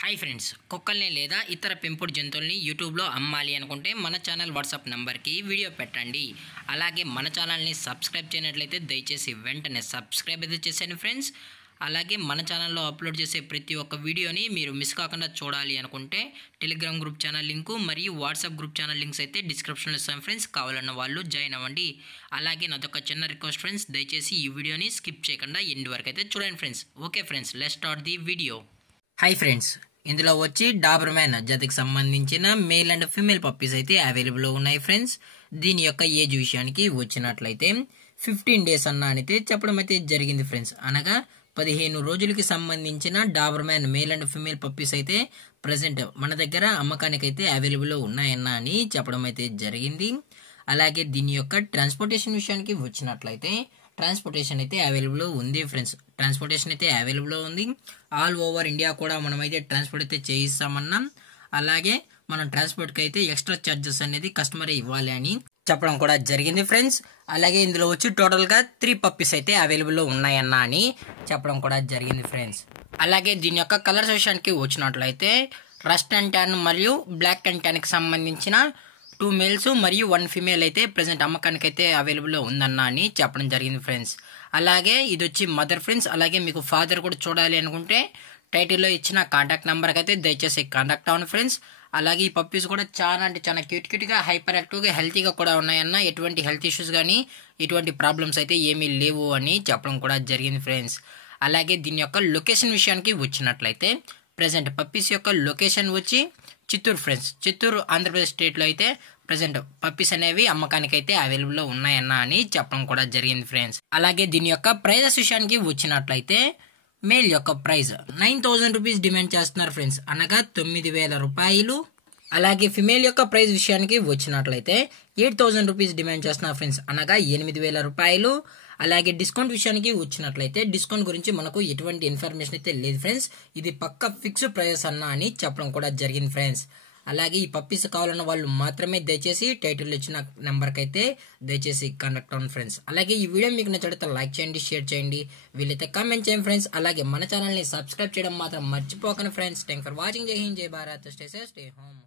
Hi friends, కుక్కల్ని లేదా ఇతర పెంపుడు జంతువుల్ని యూట్యూబ్లో అమ్మాలి అనుకుంటే మన ఛానల్ వాట్సాప్ నెంబర్కి వీడియో పెట్టండి. అలాగే మన ఛానల్ని సబ్స్క్రైబ్ చేయనట్లయితే దయచేసి వెంటనే సబ్స్క్రైబ్ అయితే చేసేయండి ఫ్రెండ్స్. అలాగే మన ఛానల్లో అప్లోడ్ చేసే ప్రతి ఒక్క వీడియోని మీరు మిస్ కాకుండా చూడాలి అనుకుంటే టెలిగ్రామ్ గ్రూప్ ఛానల్ లింకు మరియు వాట్సాప్ గ్రూప్ ఛానల్ లింక్స్ అయితే డిస్క్రిప్షన్లో ఇస్తాను ఫ్రెండ్స్. కావాలన్న వాళ్ళు జాయిన్ అవ్వండి. అలాగే నాదొక చిన్న రిక్వెస్ట్ ఫ్రెండ్స్, దయచేసి ఈ వీడియోని స్కిప్ చేయకుండా ఎండ్ వరకు అయితే చూడండి friends. Okay friends, let's start the video. Hi friends, ఇందులో వచ్చి డాబర్మ్యాన్ జాతికి సంబంధించిన మేల్ అండ్ ఫీమేల్ పప్పీస్ అయితే అవైలబుల్లో ఉన్నాయి ఫ్రెండ్స్. దీని యొక్క ఏజ్ విషయానికి వచ్చినట్లయితే 15 డేస్ అయితే చెప్పడం అయితే జరిగింది ఫ్రెండ్స్. అనగా 15 రోజులకి సంబంధించిన Doberman male and female puppies అయితే ప్రజెంట్ మన దగ్గర అమ్మకానికి అయితే అవైలబుల్లో ఉన్నాయన్న అని చెప్పడం అయితే జరిగింది. అలాగే దీని యొక్క ట్రాన్స్పోర్టేషన్ విషయానికి వచ్చినట్లయితే ట్రాన్స్పోర్టేషన్ అయితే అవైలబుల్ ఉంది ఫ్రెండ్స్. ట్రాన్స్పోర్టేషన్ అయితే అవైలబుల్ ఉంది. ఆల్ ఓవర్ ఇండియా కూడా మనం అయితే ట్రాన్స్పోర్ట్ అయితే చేయిస్తామన్నాం. అలాగే మనం ట్రాన్స్పోర్ట్కి అయితే ఎక్స్ట్రా ఛార్జెస్ అనేది కస్టమర్ ఇవ్వాలి అని చెప్పడం కూడా జరిగింది ఫ్రెండ్స్. అలాగే ఇందులో వచ్చి టోటల్గా 3 పప్పీస్ అయితే అవైలబుల్లో ఉన్నాయన్న అని చెప్పడం కూడా జరిగింది ఫ్రెండ్స్. అలాగే దీని యొక్క కలర్స్ విషయానికి వచ్చినట్లయితే రస్ట్ అండ్ ట్యాన్ మరియు బ్లాక్ అండ్ ట్యాన్కి సంబంధించిన 2 మేల్స్ మరియు 1 ఫీమేల్ అయితే ప్రజెంట్ అమ్మకానికి అయితే అవైలబుల్లో ఉందన్న అని చెప్పడం జరిగింది ఫ్రెండ్స్. అలాగే ఇది వచ్చి మదర్ ఫ్రెండ్స్. అలాగే మీకు ఫాదర్ కూడా చూడాలి అనుకుంటే టైటిల్లో ఇచ్చిన కాంటాక్ట్ నెంబర్కి అయితే దయచేసి కాంటాక్ట్ అవ్వండి ఫ్రెండ్స్. అలాగే ఈ పప్పీస్ కూడా చాలా అంటే చాలా క్యూట్గా హైపర్ యాక్టివ్గా హెల్తీగా కూడా ఉన్నాయన్న. ఎటువంటి హెల్త్ ఇష్యూస్ కానీ ఎటువంటి ప్రాబ్లమ్స్ అయితే ఏమీ లేవు అని చెప్పడం కూడా జరిగింది ఫ్రెండ్స్. అలాగే దీని యొక్క లొకేషన్ విషయానికి వచ్చినట్లయితే ప్రజెంట్ పప్పీస్ యొక్క లొకేషన్ వచ్చి చిత్తూరు ఫ్రెండ్స్. చిత్తూరు ఆంధ్రప్రదేశ్ స్టేట్లో అయితే ప్రజెంట్ పప్పీస్ అనేవి అమ్మకానికి అయితే అవైలబుల్లో ఉన్నాయన్న అని చెప్పడం కూడా జరిగింది ఫ్రెండ్స్. అలాగే దీని యొక్క ప్రైజెస్ విషయానికి వచ్చినట్లయితే మేల్ యొక్క ప్రైస్ 9,000 రూపీస్ డిమాండ్ చేస్తున్నారు ఫ్రెండ్స్, అనగా 9,000 రూపాయలు. అలాగే ఫిమేల్ యొక్క ప్రైస్ విషయానికి వచ్చినట్లయితే 8,000 రూపీస్ డిమాండ్ చేస్తున్నారు ఫ్రెండ్స్, అనగా 8,000 రూపాయలు. అలాగే డిస్కౌంట్ విషయానికి వచ్చినట్లయితే డిస్కౌంట్ గురించి మనకు ఎటువంటి ఇన్ఫర్మేషన్ అయితే లేదు ఫ్రెండ్స్. ఇది పక్క ఫిక్స్డ్ ప్రైస్ అన్న అని చెప్పడం కూడా జరిగింది ఫ్రెండ్స్. అలాగే ఈ పప్పీస్ కావాలన్న వాళ్ళు మాత్రమే దయచేసి టైటిల్ ఇచ్చిన నెంబర్కి అయితే దయచేసి కాంటాక్ట్ అవ్వండి ఫ్రెండ్స్. అలాగే ఈ వీడియో మీకు నచ్చితే లైక్ చేయండి, షేర్ చేయండి, వీలైతే కామెంట్ చేయండి ఫ్రెండ్స్. అలాగే మన ఛానల్ని సబ్స్క్రైబ్ చేయడం మాత్రం మర్చిపోకండి ఫ్రెండ్స్. Thank for watching. జై హింద్, జై Bharat, stay safe, stay home.